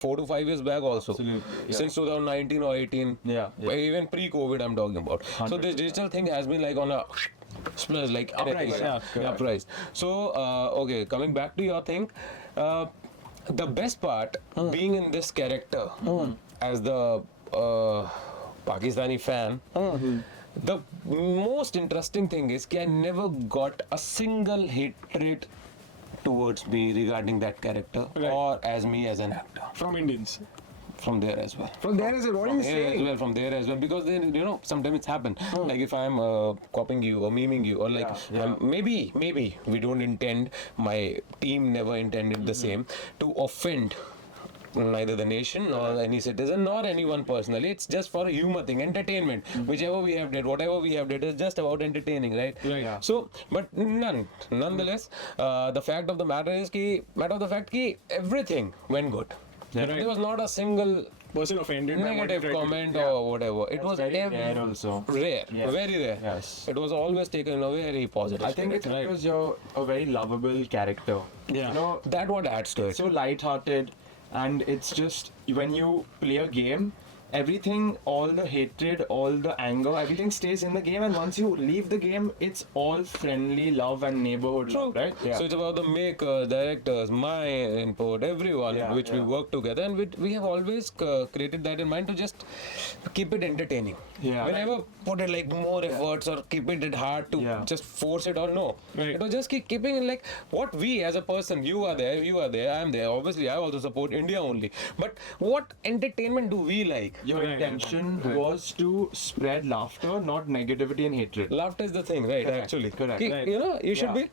4 to 5 years back also. Absolutely, yeah. Since 2019 or 18. Yeah, yeah. Even pre-COVID I'm talking about. So this digital thing has been like on a splash, like Uprise, anything. yeah, correct. Uprise. So okay, coming back to your thing, the best part being in this character as the Pakistani fan. The most interesting thing is that I never got a single hatred towards me regarding that character Right. or as me as an actor. From Indians. From there as well. From there is it. What are you There as saying? well, from there as well, because then sometimes it's happened. Like if I'm copying you or memeing you, or like maybe we don't intend. My team never intended the same to offend neither the nation nor any citizen nor anyone personally. It's just for a humor thing, entertainment. Whichever we have did, whatever we have did is just about entertaining, right? Right. Yeah. So, but nonetheless, the fact of the matter is ki everything went good. Yeah. There was not a single Person offended by what negative you tried to comment do. Yeah. or whatever. It was very rare also. rare, Yes. very rare. Yes. It was always taken in a very positive. I think it's spirit. because you're a very lovable character. Yeah. You know, That what adds to it. so light-hearted, and it's just when you play a game, everything, all the hatred, all the anger, everything stays in the game, and once you leave the game, it's all friendly love and neighborhood love, right? So it's about the makers, directors, my input, everyone, Yeah, which we yeah. work together, and we have always created that in mind to just keep it entertaining. Yeah. We never put it like more efforts or keep it hard to Yeah. just force it or no. Right. It was just keeping it like what we as a person, you are there, I'm there. Obviously, I also support India only. But what entertainment do we like? Your Right, intention was to spread laughter, not negativity and hatred. Laughter is the thing, right? Correct, Actually, correct. Ki- Right. You should Yeah. be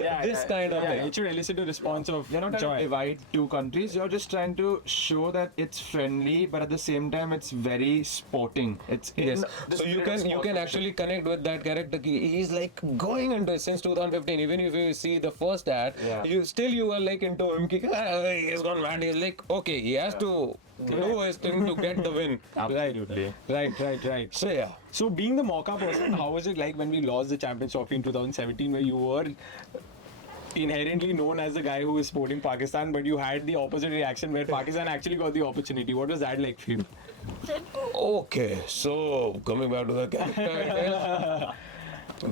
Yeah. this kind of Yeah, thing. it should elicit a response of You're not trying joy. to divide two countries. You're just trying to show that it's friendly, but at the same time, it's very sporting. It's in Yes. the So you spirit of can sportsmanship. actually connect with that character. He's like going into it since 2015. Even if you see the first ad, Yeah. you are like into him. He's gone mad. He's like, okay, he has to do his thing to get the win. Absolutely. Right. So yeah. So being the Mauka person, how was it like when we lost the Champions Trophy in 2017, where you were inherently known as the guy who is supporting Pakistan, but you had the opposite reaction where Pakistan actually got the opportunity? What was that like for you? Okay, so coming back to the character.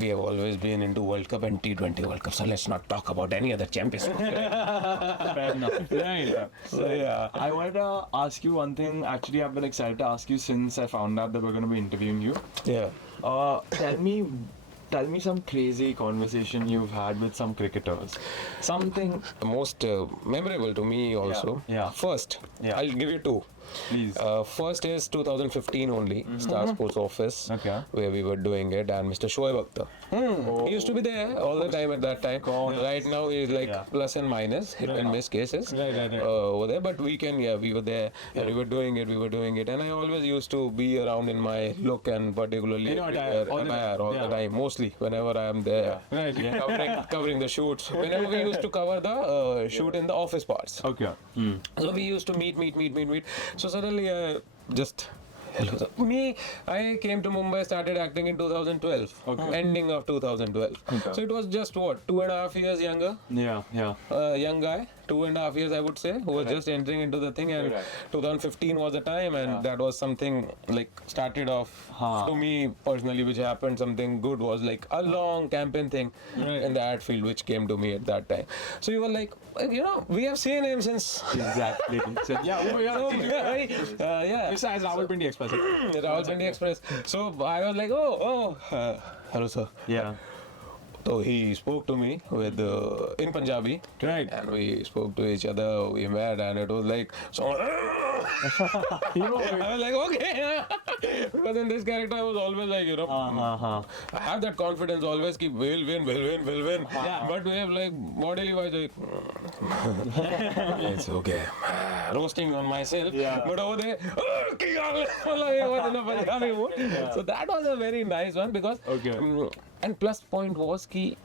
We have always been into World Cup and T20 World Cup, so let's not talk about any other champions. Fair enough. Right. So yeah. I wanted to ask you one thing. Actually, I've been excited to ask you since I found out that we're going to be interviewing you. Yeah. Tell me some crazy conversation you've had with some cricketers. Something. The most memorable to me also. Yeah. First, Yeah. I'll give you two. Please. First is 2015 only, Star Sports office, Okay. where we were doing it, and Mr. Shoaib Akhtar. Oh. He used to be there all the time at that time. course. Right now he's like Yeah. plus and minus, hit and miss cases Right. over there. But we were there and we were doing it. And I always used to be around in my look and particularly In your attire, all the attire time. all Yeah. the time, mostly whenever I am there. Right. Covering the shoots. Whenever we used to cover the shoot in the office parts. Okay. So we used to meet. So suddenly, just hello. Sir. Me, I came to Mumbai, started acting in 2012, ending of 2012. Okay. So it was just what 2.5 years younger, Yeah. young guy, 2.5 years I would say, who was just entering into the thing, and Correct. 2015 was the time, and that was something like started off Huh. to me personally, which happened. Something good was like a long campaign thing in the ad field, which came to me at that time. So you were like, we have seen him since. Exactly. So, Yeah, Yeah. Besides Rawalpindi Pindi Express. Rawalpindi Express. So I was like, hello sir. yeah. So he spoke to me with in Punjabi, Right. and we spoke to each other. We met, and it was like so. I was like, okay. Because in this character, I was always like, I have that confidence always. Keep will win. Yeah. But we have like bodily wise, like, it's okay. Roasting on myself. Yeah. But over there, so that was a very nice one because. Okay. And plus point was ki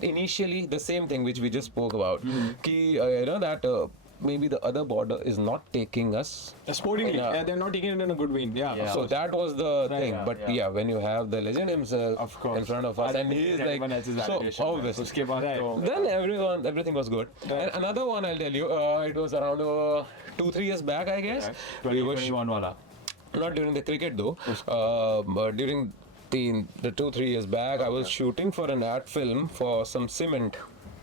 initially the same thing which we just spoke about. Ki that maybe the other border is not taking us. Sportingly, Yeah. they're not taking it in a good way. Yeah. So that was the thing. yeah, But yeah. yeah, when you have the legend himself Of course. in front of us, and he is like Everyone else's so validation, obvious. उसके बाद तो- Then everything was good. And another one I'll tell you, it was around 2-3 years back, I guess. We were 2021 वाला. not during the cricket though, but during the 2-3 years back, I was shooting for an ad film for some cement.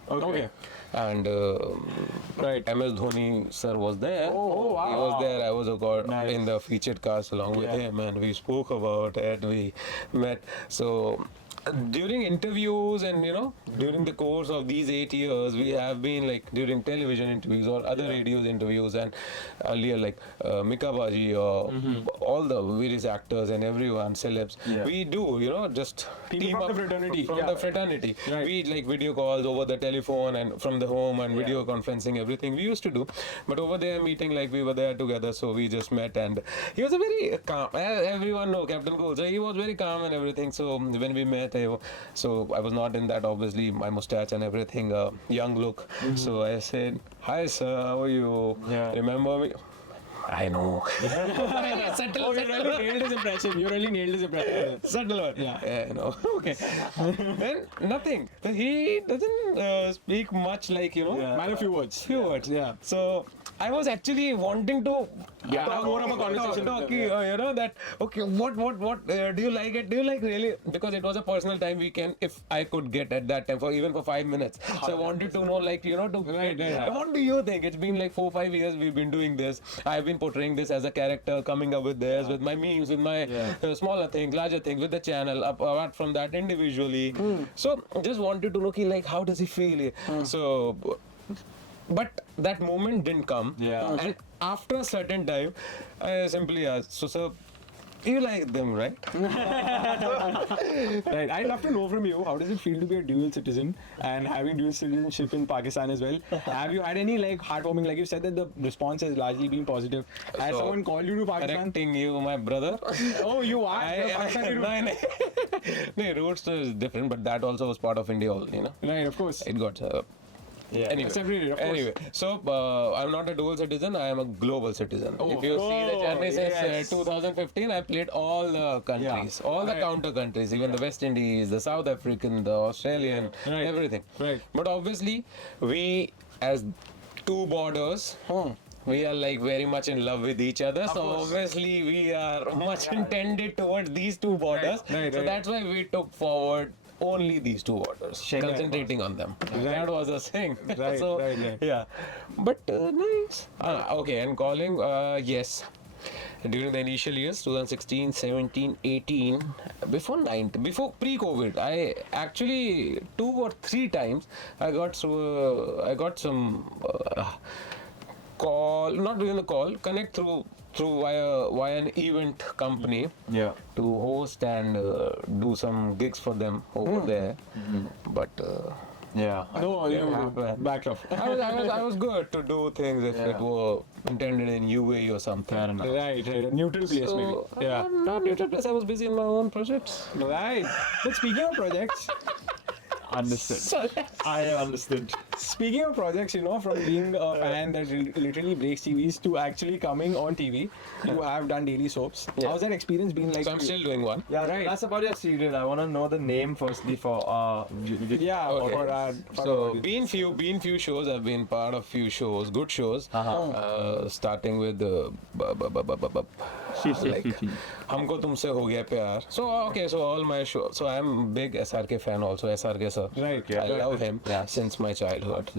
Okay. And Right. MS Dhoni sir was there. Oh, wow. He was there. I was Nice. in the featured cast along with him, and we spoke about it. We met. So during interviews and during the course of these 8 years, we have been like during television interviews or other radios interviews, and earlier like Mika Baji or all the various actors and everyone celebs. Yeah. We do just People team from up the fraternity. from Yeah. the fraternity. Right. We like video calls over the telephone and from the home and video conferencing, everything we used to do. But over there meeting, like we were there together, so we just met, and he was a very calm. Everyone know Captain Cool, so he was very calm and everything. So when we met, so I was not in that, obviously my mustache and everything, young look. So I said, "Hi sir, how are you? Yeah. Remember me?" I know. Oh, you really nailed his impression. You really nailed his impression. Subtle one. Yeah. I know. Okay. Then nothing. He doesn't speak much, like Man, a few words. few words. Yeah. So I was actually wanting to Have more of a conversation talk, with them, that okay, what do you like it? Do you like really? Because it was a personal time weekend. If I could get at that time for even for 5 minutes, so I wanted to know, like to Right. what do you think? It's been like 4-5 years we've been doing this. I've been portraying this as a character, coming up with this, with my memes, with my smaller things, larger things, with the channel. Apart from that, individually. So just wanted to know, like, how does he feel? So. But that moment didn't come. Yeah. And after a certain time, I simply asked, so sir, you like them, right? Right. I'd love to know from you, how does it feel to be a dual citizen and having dual citizenship in Pakistan as well? Have you had any like heartwarming, like you said that the response has largely been positive. Has So, someone called you to Pakistan? Correcting you, my brother. Oh, you are? You're Pakistani too? No, roadster is different, but that also was part of India, Right, of course. It got. Anyway, Separated, of course. anyway, so I'm not a dual citizen. I am a global citizen. If you see the journey since yes. 2015, I played all the countries, all the Right. counter countries, even the West Indies, the South African, the Australian, Right. everything. Right. But obviously, we as two borders. We are like very much in love with each other, so obviously we are much intended towards these two borders. Right, so right. that's why we took forward only these two borders, concentrating on them. That was a thing. Right, so, right. Yeah, but nice. Okay, and calling, yes. During the initial years, 2016, 17, 18, before pre-COVID, I actually 2 or 3 times I got some call, not doing the call, connect through via an event company Yeah. to host and do some gigs for them over there. But Yeah. No, you happened. backed off. I was good to do things if it were intended in UAE or something. Fair enough. Right, a neutral place So, maybe. Yeah. not neutral place. I was busy in my own projects. Right. But speaking of projects, Understood. I understood. speaking of projects, from being a fan that literally breaks TVs to actually coming on TV, you have done daily soaps. Yeah. How's that experience been like? So I'm for you? still doing one. Yeah, Right. that's about your serial. I want to know the name firstly for Yeah, Okay. for our So been few shows. I've been part of few shows, good shows. Starting with like हमको तुमसे हो गया प्यार. So okay, so all my shows. So I'm big SRK fan also. SRK sir. Right, I love him since my childhood.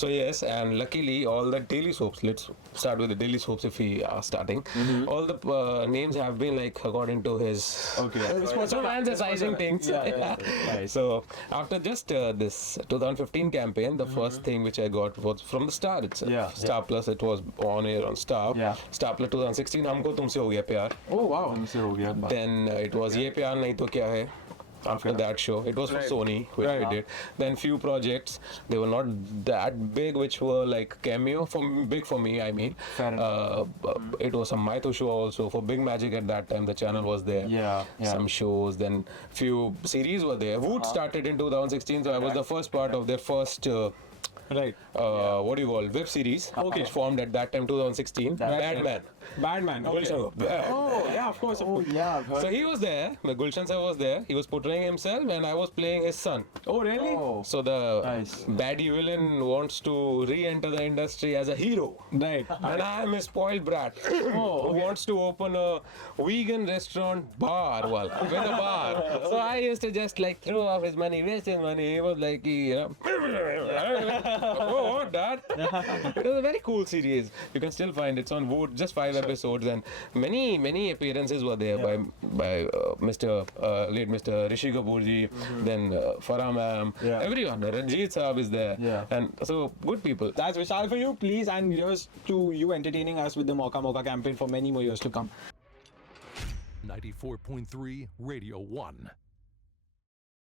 So yes, and luckily all the daily soaps. Let's start with the daily soaps if we are starting. All the names have been like according to his. Okay. So emphasizing things. Nice. So after just this 2015 campaign, the first thing which I got was from the Star itself. Yeah. Star Plus, it was on air on Star. Yeah. Star Plus 2016, हमको तुमसे हो गया प्यार. Oh wow. हमसे हो गया बात. Then it was ये प्यार नहीं तो क्या है. After that show, it was for Sony, which we did. Then few projects, they were not that big, which were like cameo, big for me. I mean, Fair it was some Maito show also for Big Magic at that time. The channel was there. Yeah. Some shows, then few series were there. Wood started in 2016, so I was the first part of their first Right. what do you call, web series, Okay. which formed at that time 2016. Bad Man. Batman. Okay. Gulshan. Oh, yeah, of course. Of course. Yeah, I've heard. So he was there. Gulshan sir was there. He was portraying himself, and I was playing his son. Oh, really? Oh, So the Nice. baddie villain wants to re-enter the industry as a hero. Right. And I am a spoiled brat who wants to open a vegan restaurant bar, well, with a bar. So I used to just like throw off his money, waste his money. He was like, oh, what, Dad? It was a very cool series. You can still find it's on Vote, just 5 episodes, and many appearances were there by Mr. Late Mr. Rishi Kapoor ji, then Farah ma'am, Yeah. everyone. Ranjit Saab is there, Yeah. and so good people. That's Vishal for you, please, and here's to you entertaining us with the Mauka Mauka campaign for many more years to come. 94.3 Radio 1.